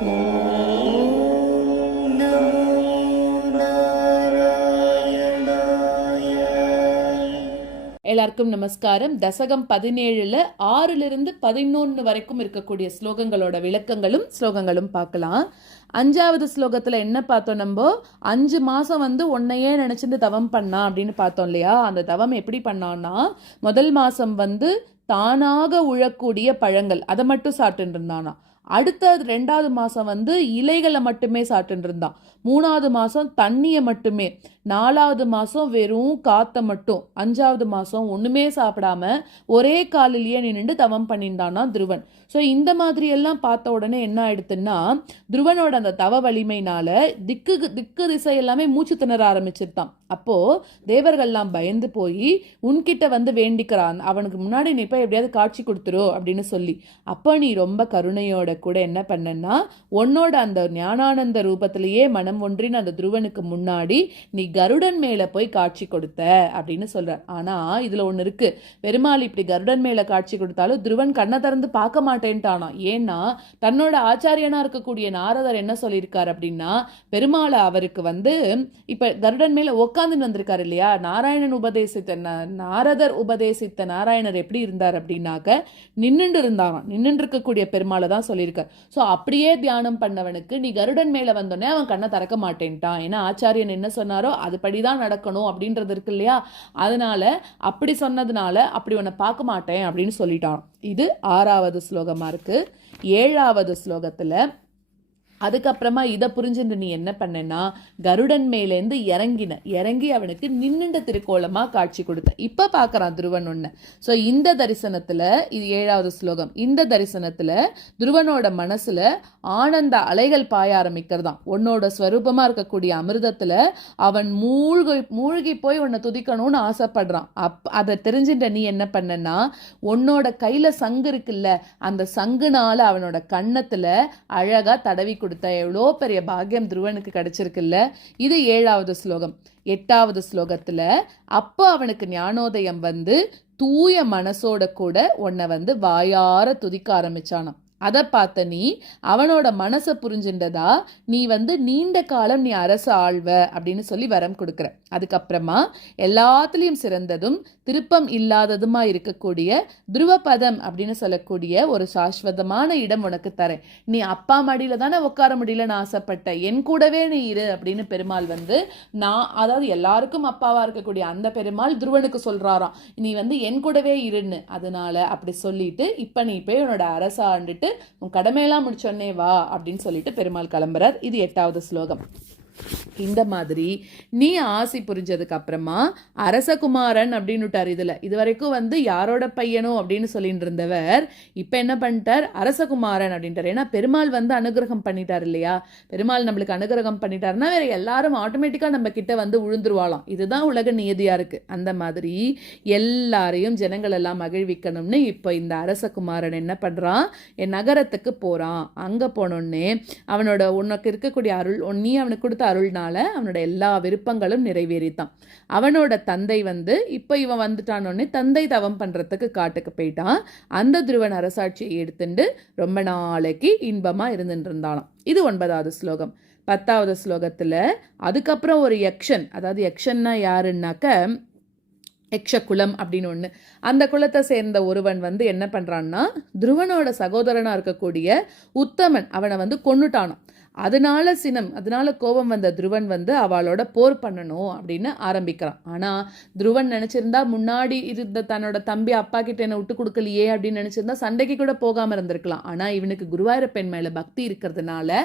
எல்லாருக்கும் நமஸ்காரம். தசகம் 17ல் 6லிருந்து 11 வரைக்கும் இருக்கக்கூடிய ஸ்லோகங்களோட விளக்கங்களும் ஸ்லோகங்களும் பார்க்கலாம். 5வது ஸ்லோகத்தில் என்ன பார்த்தோம்? நம்ம 5 மாதம் உன்னையே நினச்சிட்டு தவம் பண்ணா அப்படின்னு பார்த்தோம் இல்லையா? அந்த தவம் எப்படி பண்ணான்னா, முதல் மாதம் தானாக உழக்கூடிய பழங்கள் அதை மட்டும் சாப்பிட்டு இருந்தானா. அடுத்த 2வது மாதம் இலைகளை மட்டுமே சாப்பிட்டு இருந்தான். 3வது மாதம் தண்ணியை மட்டுமே. 4வது மாதம் வெறும் காற்றை மட்டும். 5வது மாதம் ஒன்றுமே சாப்பிடாம ஒரே காலிலேயே நின்று தவம் பண்ணியிருந்தானா துருவன். ஸோ இந்த மாதிரி எல்லாம் பார்த்த உடனே என்ன ஆயிடுத்துன்னா, துருவனோட அந்த தவ வலிமையினால திக்கு திசை எல்லாமே மூச்சு திணற ஆரம்பிச்சிருந்தான். அப்போ தேவர்கள்லாம் பயந்து போய் உன்கிட்ட வேண்டிக்கிறான், அவனுக்கு முன்னாடி நீ போய் எப்படியாவது காட்சி கொடுத்துரு அப்படின்னு சொல்லி. அப்போ நீ ரொம்ப கருணையோட கூட என்ன பண்ணன்னா, உன்னோட அந்த ஞானானந்த ரூபத்திலேயே மனம் ஒன்றின் அந்த துருவனுக்கு முன்னாடி நீ கருடன் மேல போய் காட்சி கொடுத்த அப்படின்னு சொல்றார். ஆனா இதுல ஒண்ணு இருக்கு. பெருமாள் இப்படி கருடன் மேல காட்சி கொடுத்தாலும் துருவன் கண்ணை திறந்து பார்க்க மாட்டேன்ட்டானா. ஏன்னா தன்னோட ஆச்சாரியனா இருக்கக்கூடிய நாரதர் என்ன சொல்லியிருக்காரு அப்படின்னா, பெருமாளை அவருக்கு இப்ப கருடன் மேல உட்காந்துன்னு வந்திருக்காரு இல்லையா? நாரதர் உபதேசித்த நாராயணர் எப்படி இருந்தார் அப்படின்னாக்க நின்னுண்டு இருந்தாராம். நின்னுண்டு இருக்கக்கூடிய பெருமாளை தான் சொல்லியிருக்கார். ஸோ அப்படியே தியானம் பண்ணவனுக்கு நீ கருடன் மேல வந்தோடனே அவன் கண்ணை திறக்க மாட்டேன்ட்டான். ஏன்னா ஆச்சாரியன் என்ன சொன்னாரோ அதுபடிதான் நடக்கணும் அப்படின்றது இருக்கு இல்லையா? அதனால அப்படி சொன்னதுனால அப்படி உன்னை பார்க்க மாட்டேன் அப்படின்னு சொல்லிட்டான். இது 6வது ஸ்லோகமா இருக்கு. 7வது ஸ்லோகத்துல அதுக்கப்புறமா இதை புரிஞ்சுட்டு நீ என்ன பண்ணனா, கருடன் மேலேருந்து இறங்கி அவனுக்கு நின்னுண்ட திருக்கோலமா காட்சி கொடுத்த. இப்ப பாக்குறான் துருவன் ஒண்ணு. ஸோ இந்த தரிசனத்துல, இது 7வது ஸ்லோகம், இந்த தரிசனத்துல துருவனோட மனசுல ஆனந்த அலைகள் பாய ஆரம்பிக்கிறதாம். உன்னோட ஸ்வரூபமா இருக்கக்கூடிய அமிர்தத்துல அவன் மூழ்கி போய் உன்னை துதிக்கணும்னு ஆசைப்படுறான். அதை தெரிஞ்சுட்ட நீ என்ன பண்ணனா, உன்னோட கையில சங்கு இருக்குல்ல, அந்த சங்குனால அவனோட கன்னத்துல அழகா தடவி கொடுத்த. எவ்வளோ பெரிய பாக்கியம் துருவனுக்கு கிடைச்சிருக்குல்ல. இது 7வது ஸ்லோகம். 8வது ஸ்லோகத்துல அப்போ அவனுக்கு ஞானோதயம் தூய மனசோட கூட உன்னை வாயார துதிக்க ஆரம்பிச்சானாம். அதை பார்த்த நீ அவனோட மனசை புரிஞ்சின்றதா நீ நீண்ட காலம் நீ அரசு ஆழ்வ அப்படின்னு சொல்லி வரம் கொடுக்குற. அதுக்கப்புறமா எல்லாத்துலேயும் சிறந்ததும் திருப்பம் இல்லாததுமா இருக்கக்கூடிய துருவபதம் அப்படின்னு சொல்லக்கூடிய ஒரு சாஸ்வதமான இடம் உனக்கு தரேன். நீ அப்பா மடியில தானே உட்கார முடியலன்னு ஆசைப்பட்ட, என் கூடவே நீ இரு அப்படின்னு பெருமாள் நான், அதாவது எல்லாருக்கும் அப்பாவா இருக்கக்கூடிய அந்த பெருமாள் துருவனுக்கு சொல்றாராம், நீ என் கூடவே இருன்னு. அதனால அப்படி சொல்லிட்டு இப்ப நீ போய் உன்னோட அரசா ஆண்டுட்டு உன் கடமையெல்லாம் முடிச்சோன்னே வா அப்படின்னு சொல்லிட்டு பெருமாள் கிளம்புறார். இது 8வது ஸ்லோகம். இந்த மாதிரி நீ ஆசி புரிஞ்சதுக்கு அப்புறமா அரசகுமாரன் அப்படின்னு விட்டார். இது வரைக்கும் யாரோட பையனோ அப்படின்னு சொல்லிட்டு இருந்தவர் இப்ப என்ன பண்ணிட்டார், அரசகுமாரன் அப்படின்ட்டார். ஏன்னா பெருமாள் அனுகிரகம் பண்ணிட்டார் இல்லையா? பெருமாள் நம்மளுக்கு அனுகிரகம் பண்ணிட்டாருன்னா வேற எல்லாரும் ஆட்டோமேட்டிக்கா நம்ம கிட்ட விழுந்துருவாளாம். இதுதான் உலக நியதியா இருக்கு. அந்த மாதிரி எல்லாரையும் ஜனங்கள் எல்லாம் மகிழ்விக்கணும்னு இப்ப இந்த அரசகுமாரன் என்ன பண்றான், என் நகரத்துக்கு போறான். அங்க போனோடனே அவனோட உனக்கு இருக்கக்கூடிய அருள், நீ அவனுக்கு கொடுத்த அருள்னால அவனோட எல்லா விருப்பங்களும் நிறைவேறித்தான். அவனோட தந்தை இப்ப இவன் வந்துட்டானோடனே தந்தை தவம் பண்றதுக்கு காட்டுக்கு போயிட்டான். அந்த துருவன் அரசாட்சியை எடுத்துட்டு ரொம்ப நாளைக்கு இன்பமா இருந்துட்டு இருந்தாலும். இது 9வது ஸ்லோகம். 10வது ஸ்லோகத்துல அதுக்கப்புறம் ஒரு யக்ஷன், அதாவது யக்ஷன்னா யாருன்னாக்க யக்ஷகுலம் அப்படின்னு ஒன்று. அந்த குலத்தை சேர்ந்த ஒருவன் என்ன பண்றான்னா, துருவனோட சகோதரனா இருக்கக்கூடிய உத்தமன் அவனை கொன்னுட்டானான். அதனால கோபம் வந்த துருவன் அவளோட போர் பண்ணணும் அப்படின்னு ஆரம்பிக்கிறான். ஆனா துருவன் நினைச்சிருந்தா முன்னாடி இருந்த தன்னோட தம்பி அப்பா கிட்ட என்ன விட்டு கொடுக்கலையே அப்படின்னு நினைச்சிருந்தா சண்டைக்கு கூட போகாம இருந்திருக்கலாம். ஆனா இவனுக்கு குருவாயூரப்பன் மேல பக்தி இருக்கிறதுனால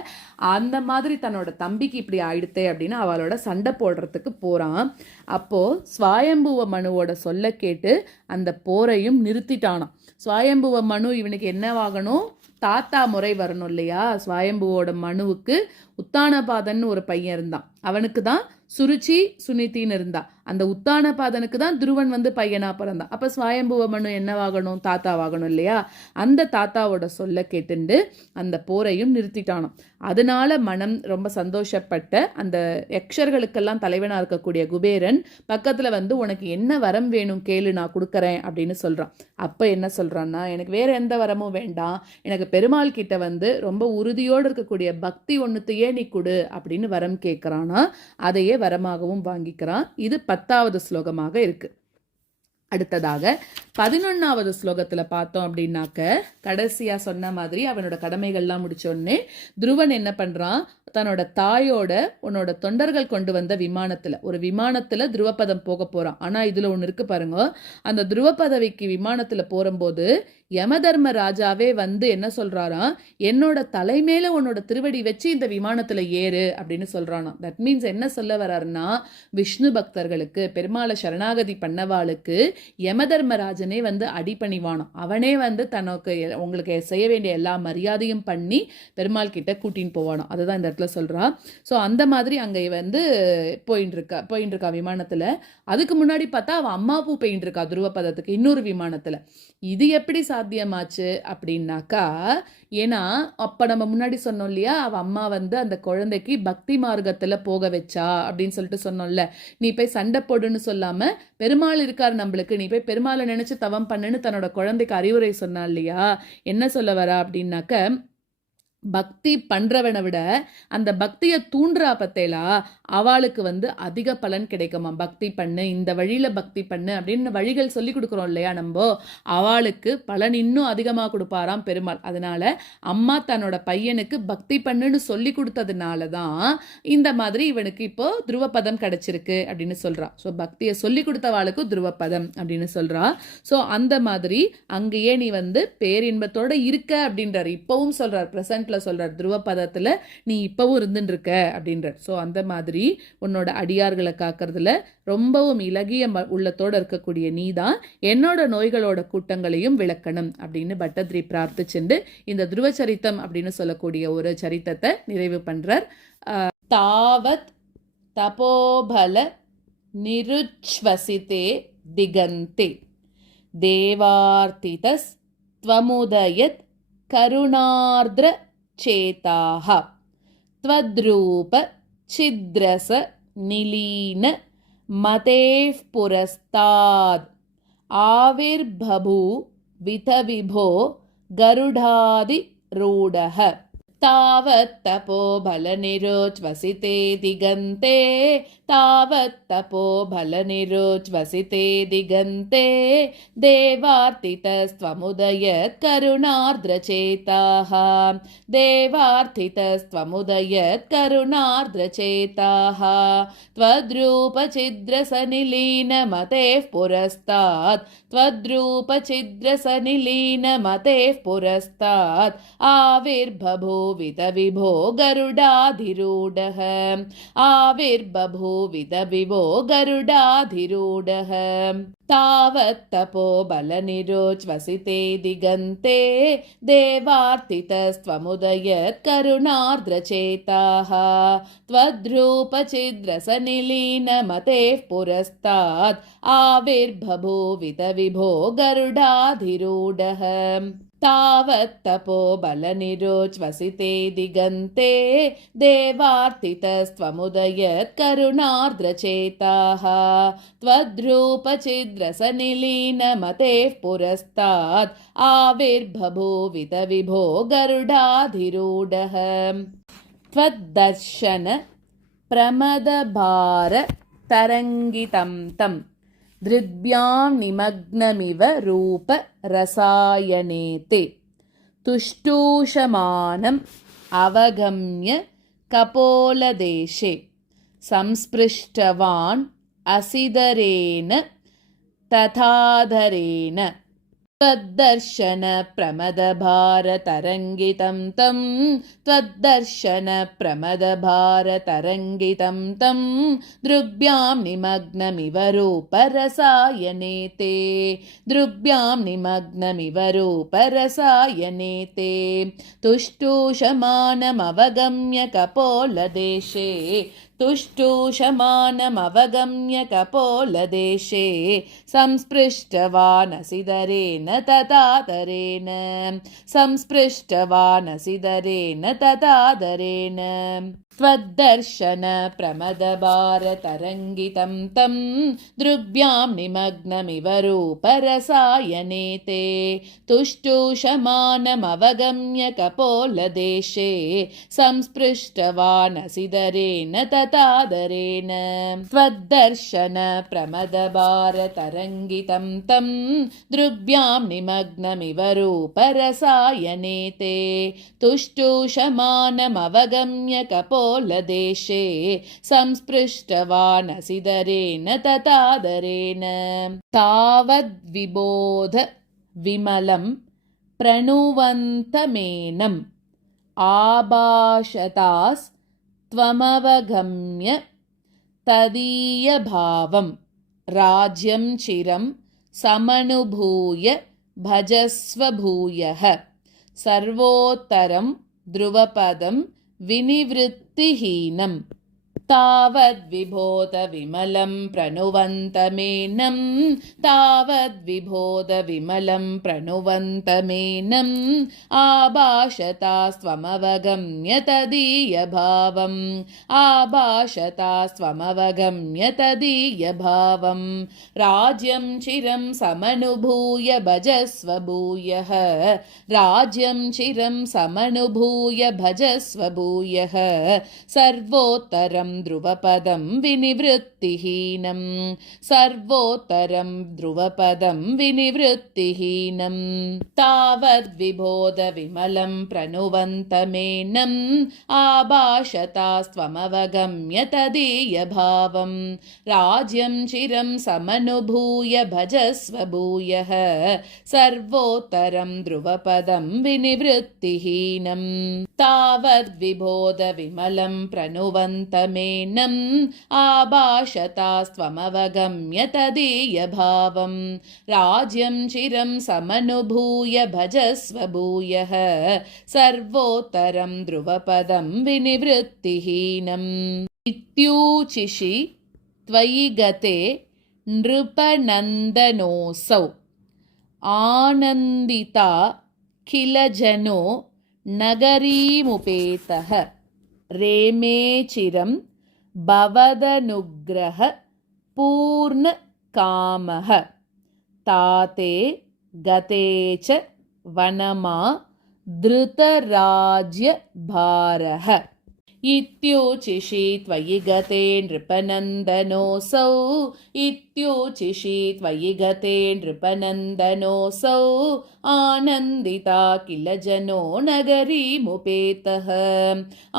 அந்த மாதிரி தன்னோட தம்பிக்கு இப்படி ஆயிடுத்தே அப்படின்னு அவளோட சண்டை போடுறதுக்கு போறான். அப்போ ஸ்வயம்புவ மனுவோட சொல்ல கேட்டு அந்த போரையும் நிறுத்திட்டானாம். ஸ்வயம்புவ மனு இவனுக்கு என்னவாகணும், தாத்தா முறை வரணும் இல்லையா? ஸ்வயம்புவோட மனுவுக்கு உத்தானபாதன் ஒரு பையன் இருந்தான். அவனுக்கு தான் சுருச்சி சுனித்தின்னு இருந்தா. அந்த உத்தானபாதனுக்கு தான் துருவன் பையனா பிறந்தான். அப்ப ஸ்வயம்புவ மனு என்னவாகணும்? தாத்தாவாகணும் இல்லையா? அந்த தாத்தாவோட சொல்ல கேட்டுண்டு அந்த போரையும் நிறுத்திட்டானோ. அதனால மனம் ரொம்ப சந்தோஷப்பட்ட அந்த யக்ஷர்களுக்கெல்லாம் தலைவனா இருக்கக்கூடிய குபேரன் பக்கத்துல உனக்கு என்ன வரம் வேணும் கேளு, நான் கொடுக்கறேன் அப்படின்னு சொல்றான். அப்ப என்ன சொல்றான்னா, எனக்கு வேற எந்த வரமும் வேண்டாம், எனக்கு பெருமாள் கிட்ட ரொம்ப உறுதியோடு இருக்கக்கூடிய பக்தி ஒண்ணுத்தையே நீ கொடு அப்படின்னு வரம் கேட்கிறானா. அதையே வரமாகவும் வாங்கிக்கிறான். இது 10வது ஸ்லோகமாக இருக்கு. அடுத்ததாக 11வது ஸ்லோகத்துல பார்த்தோம் அப்படின்னாக்க, கடைசியா சொன்ன மாதிரி அவனோட கடமைகள்லாம் முடிச்சோடனே துருவன் என்ன பண்றான், தன்னோட தாயோட உன்னோட தொண்டர்கள் கொண்டு வந்த விமானத்துல, ஒரு விமானத்துல துருவபதம் போக போறான். ஆனா இதுல ஒண்ணு இருக்கு பாருங்க, அந்த துருவபதவிக்கு விமானத்துல போகும்போது யமதர்ம ராஜாவே என்ன சொல்றாராம், என்னோட தலைமையில உன்னோட திருவடி வச்சு இந்த விமானத்துல ஏறு அப்படின்னு சொல்றானா. தட் மீன்ஸ் என்ன சொல்ல வர்றாருன்னா, விஷ்ணு பக்தர்களுக்கு, பெருமாளை சரணாகதி பண்ணவாளுக்கு யமதர்மராஜனே அடிபணிவானாம். அவனே தனக்கு உங்களுக்கு செய்ய வேண்டிய எல்லா மரியாதையும் பண்ணி பெருமாள் கிட்ட கூட்டின்னு போவானோ. அதுதான் இந்த இடத்துல சொல்றா. ஸோ அந்த மாதிரி அங்கே போயின்னு இருக்கா விமானத்துல. அதுக்கு முன்னாடி பார்த்தா அவன் அம்மா பூ பெயிண்ட் இருக்கா துருவபதத்துக்கு இன்னொரு விமானத்துல. இது எப்படி சாத்தியமாச்சு அப்படின்னாக்கா, ஏன்னா அப்ப நம்ம முன்னாடி சொன்னோம் இல்லையா, அவ அம்மா அந்த குழந்தைக்கு பக்தி மார்க்கத்துல போக வச்சா அப்படின்னு சொல்லிட்டு சொன்னோம்ல. நீ போய் சண்டை போடுன்னு சொல்லாம பெருமாள் இருக்காரு நம்மளுக்கு, நீ போய் பெருமாளை நினைச்சு தவம் பண்ணுன்னு தன்னோட குழந்தைக்கு அறிவுரை சொன்னா இல்லையா. என்ன சொல்ல வரா அப்படின்னாக்க, பக்தி பண்றவனை விட அந்த பக்தியை தூண்டுறா பத்தேலா, அவளுக்கு அதிக பலன் கிடைக்குமா. பக்தி பண்ணு, இந்த வழியில பக்தி பண்ணு அப்படின்னு வழிகள் சொல்லி கொடுக்குறோம் இல்லையா நம்ம, அவளுக்கு பலன் இன்னும் அதிகமாக கொடுப்பாராம் பெருமாள். அதனால அம்மா தன்னோட பையனுக்கு பக்தி பண்ணுன்னு சொல்லி கொடுத்ததுனால தான் இந்த மாதிரி இவனுக்கு இப்போ துருவபதம் கிடைச்சிருக்கு அப்படின்னு சொல்றா. ஸோ பக்தியை சொல்லி கொடுத்தவாளுக்கு துருவபதம் அப்படின்னு சொல்றா. ஸோ அந்த மாதிரி அங்கேயே நீ பேரின்பத்தோட இருக்க அப்படின்றார். இப்பவும் சொல்றார், பிரசன்ட்ல சொல்றார், துருவபதத்துல நீ இப்பவும் இருந்துட்டு இருக்க அப்படின்றார். ஸோ அந்த மாதிரி உன்னோட அடியார்களை காக்கிறதுல ரொம்பவும் இலகிய உள்ளத்தோட இருக்கக்கூடிய நீதான் என்னோட நோய்களோட கூட்டங்களையும் விளக்கணும் அப்படின்னு பட்டத்ரி பிரார்த்திச்சுண்டு இந்த துருவ சரித்தம் அப்படின்னு சொல்லக்கூடிய ஒரு சரித்தத்தை நிறைவு பண்றார். தாவத் தபோபல நிருச்வசிதே திகந்தே தேவார்த்திதஸ் த்வமுதயத் கருணார்த்ர சேதாஹ த்வத்ரூப சித்ரச நிலீன மதேஃப் புரஸ்தாத் ஆவிர்பபூ விதவிபோ கருடாதி ரூடஹ तावत् तपोबलनिरोज्वसिते दिगन्ते तावत् तपोबलनिरोज्वसिते दिगन्ते देवार्तितस्त्वमुदयत् करुणार्द्रचेताः देवार्तितस्त्वमुदयत् करुणार्द्रचेताः त्वद्रूपचिद्रसनिलीनमतेः पुरस्तात् त्वद्रूपचिद्रसनिलीनमतेः पुरस्तात् आविर्बभूविद विभो गरुडाधिरूढः आविर्बभूविद विभो गरुडाधिरूढः तावत् तपोबलनिरोज्वसिते दिगन्ते देवार्तितस्त्वमुदयत् करुणार्द्रचेताः त्वद्रूपचिद्रसनिलीनमतेः पुरस्तात् आविर्बभूविद विभो गरुडाधिरूढः तावत् तपोबलनिरोज्वसिते दिगन्ते देवार्तितस्त्वमुदयत् करुणार्द्रचेताः त्वद्रूपचिद्रसनिलीनमतेः पुरस्तात् आविर्बभूविद विभो गरुडाधिरूढः त्वद्दर्शन प्रमदभार तरङ्गितं तं धृद्भ्यां निमग्नमिव रूप रसायनेते तुष्टूषमानम् अवगम्य कपोलदेशे संस्पृष्टवान् असिदरेण तथाधरेण त्वद्दर्शन प्रमदभारतरङ्गितं तं त्वद्दर्शन प्रमदभारतरङ्गितं तं दृग्भ्यां निमग्नमिव रूपरसायनेते दृग्भ्यां निमग्नमिव रूपरसायनेते तुष्टूषमानमवगम्य कपोलदेशे तुष्टूषमानमवगम्य कपोलदेशे संस्पृष्टवानसिदरेण ततादरेण संस्पृष्टवानसिदरेण ततादरेण त्वद्दर्शन प्रमदभारतरङ्गितं तं दृग्भ्यां निमग्नमिव रूपरसायने ते तुष्टूषमानमवगम्य कपोलदेशे संस्पृष्टवानसिदरेण ततादरेण त्वद्दर्शन प्रमदभारतरङ्गितं तं दृग्भ्यां निमग्नमिव रूपरसायने ते तुष्टूषमानमवगम्य कपोलदेशे संस्पृष्टवानसिदरेण ततादरेण तावद्विबोध विमलं प्रणुवन्तमेनम् आभाषतास्त्वमवगम्य तदीयभावं राज्यं चिरं समनुभूय भजस्व भूयः सर्वोत्तरं ध्रुवपदं विनिवृत्तिहीनम् तावद्विबोधविमलं प्रणुवन्तमेनं तावद्विबोधविमलं प्रणुवन्तमेनम् आभाषतास्त्वमवगम्य तदीयभावम् आभाषतास्त्वमवगम्य तदीयभावं राज्यं चिरं समनुभूय भजस्व भूयः राज्यं चिरं समनुभूय भजस्व भूयः सर्वोत्तरं ध्रुवपदं विनिवृत्तिहीनं सर्वोत्तरं ध्रुवपदं विनिवृत्तिहीनं तावद्विबोधविमलं प्रणुवन्तमेनम् आभाषतास्त्वमवगम्य तदीयभावं राज्यं चिरं समनुभूय भजस्व भूयः सर्वोत्तरं ध्रुवपदं विनिवृत्तिहीनं तावद्विबोधविमलं प्रणुवन्तमेनम् आभाषतास्त्वमवगम्य तदीयभावं राज्यं चिरं समनुभूय भजस्व भूयः सर्वोत्तरं ध्रुवपदं विनिवृत्तिहीनम् इत्यूचिषि त्वयि गते नृपनन्दनोऽसौ आनन्दिता किल जनो नगरीमुपेतः रेमे चिरं भवदनुग्रह पूर्णकामः ताते गते च वनमा धृतराज्यभारः इत्योचिषि त्वयि गते नृपनन्दनोऽसौ इत्योचिषि त्वयि गते नृपनन्दनोऽसौ आनन्दिता किल जनो नगरीमुपेतः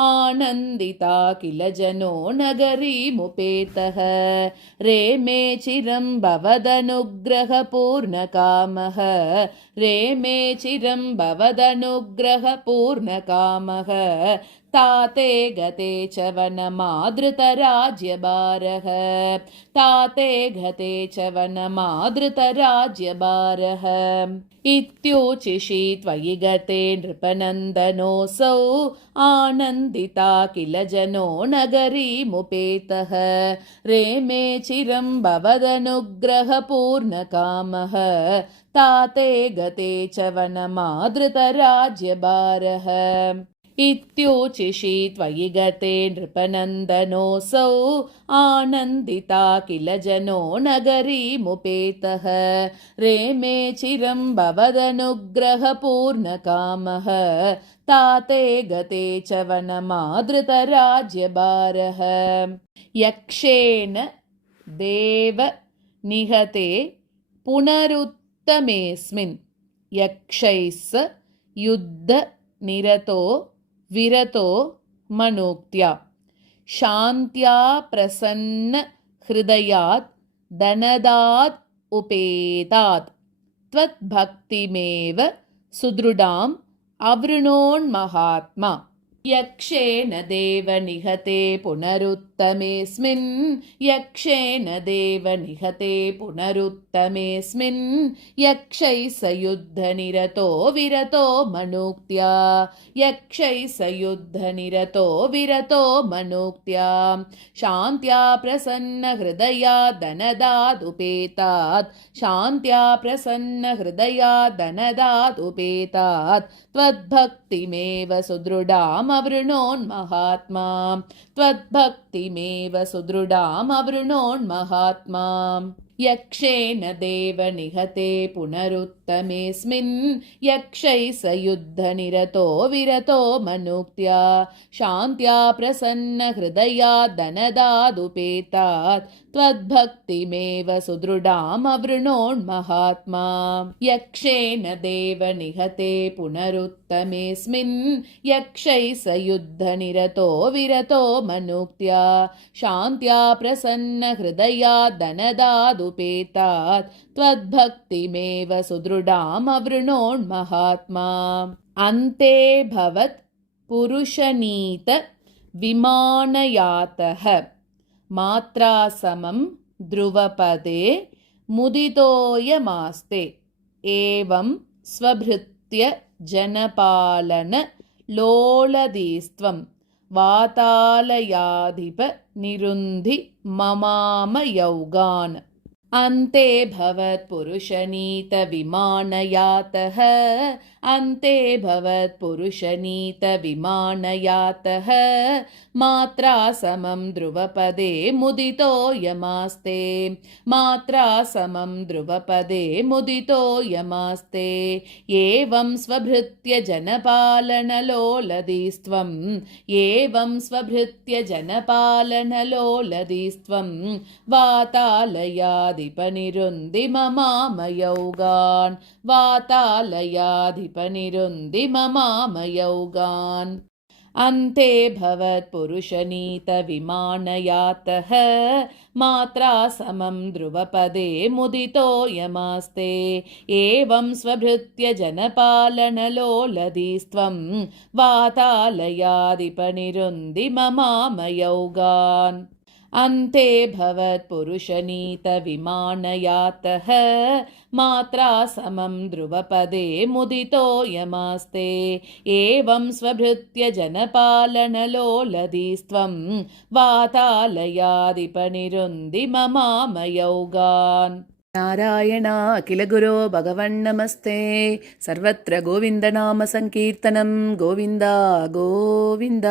आनन्दिता किल जनो नगरीमुपेतः रेमे चिरं भवदनुग्रहपूर्णकामः रेमे चिरं भवदनुग्रहपूर्णकामः ताते गते च वनमादृतराज्यभारः ताते गते च वनमादृतराज्यभारः इत्योचिषि त्वयि गते नृपनन्दनोऽसौ आनन्दिता किल जनो नगरीमुपेतः रेमे चिरं भवदनुग्रहपूर्णकामः ताते गते च वनमादृतराज्यभारः इत्योचिषि त्वयि गते नृपनन्दनोऽसौ आनन्दिता किल जनो नगरीमुपेतः रेमे चिरं भवदनुग्रहपूर्णकामः ताते गते च वनमादृतराज्यभारः यक्षेण देव निहते पुनरुत्तमेऽस्मिन् यक्षैस्स युद्ध निरतो विरतो मनोक्त्या शान्त्या प्रसन्न हृदयात् धनदात् उपेतात् त्वद्भक्तिमेव सुदृढाम् अवृणोन्महात्मा यक्षेण देव निहते पुनरुत्तमेऽस्मिन् यक्षेण देव निहते पुनरुत्तमेऽस्मिन् यक्षैः स युद्धनिरतो विरतो मनुक्त्या यक्षैः स युद्धनिरतो विरतो मनुक्त्या शान्त्या प्रसन्नहृदया धनदादुपेतात् शान्त्या प्रसन्नहृदया धनदादुपेतात् त्वद्भक्तिमेव सुदृढामवृणोन्महात्मा त्वद्भक्तिमेव सुदृढामवृणोन्महात्मा यक्षेण देव निहते पुनरुत्तमेऽस्मिन् यक्षैः स युद्धनिरतो विरतो मनुक्त्या शान्त्या प्रसन्नहृदया धनदादुपेतात् त्वद्भक्तिमेव सुदृढामवृणोन्महात्मा यक्षेण देव निहते पुनरुत्तमेऽस्मिन् यक्षैः स युद्धनिरतो विरतो मनुक्त्या शान्त्या प्रसन्नहृदया धनदादुपेतात् त्वद्भक्तिमेव सुदृढामवृणोन्महात्मा अन्ते भवत् पुरुषनीत विमानयातः मात्रासमं ध्रुवपदे मुदितोऽयमास्ते एवं स्वभृत्य जनपालन लोलदीस्त्वं वातालयाधिप निरुन्धि ममामयौगान् अन्ते भवत्पुरुषनीत विमानयातः अन्ते भवत्पुरुषनीत विमानयातः मात्रासमं ध्रुवपदे मुदितो यमास्ते मात्रासमं ध्रुवपदे मुदितो यमास्ते एवं स्वभृत्य जनपालनलोलदीस्त्वं एवं स्वभृत्य जनपालनलोलदीस्त्वं वातालयाधिपनिरुन्धि ममामयौगान् वातालयाधिपनिरुन्धि ममामयौगान् अन्ते भवत्पुरुषनीत विमानयातः मात्रासमं ध्रुवपदे मुदितो यमास्ते एवं स्वभृत्य जनपालनलोलदीस्त्वं वातालयाधिपनिरुन्धि ममामयौगान् अन्ते भवत्पुरुषनीत विमानयातः मात्रासमं ध्रुवपदे मुदितो यमास्ते एवं स्वभृत्य जनपालनलोलदीस्त्वं वातालयाधिपनिरुन्धि ममामयौगान् नारायण अखिलगुरो भगवन्नमस्ते सर्वत्र गोविन्दनाम संकीर्तनं गोविन्द गोविन्द।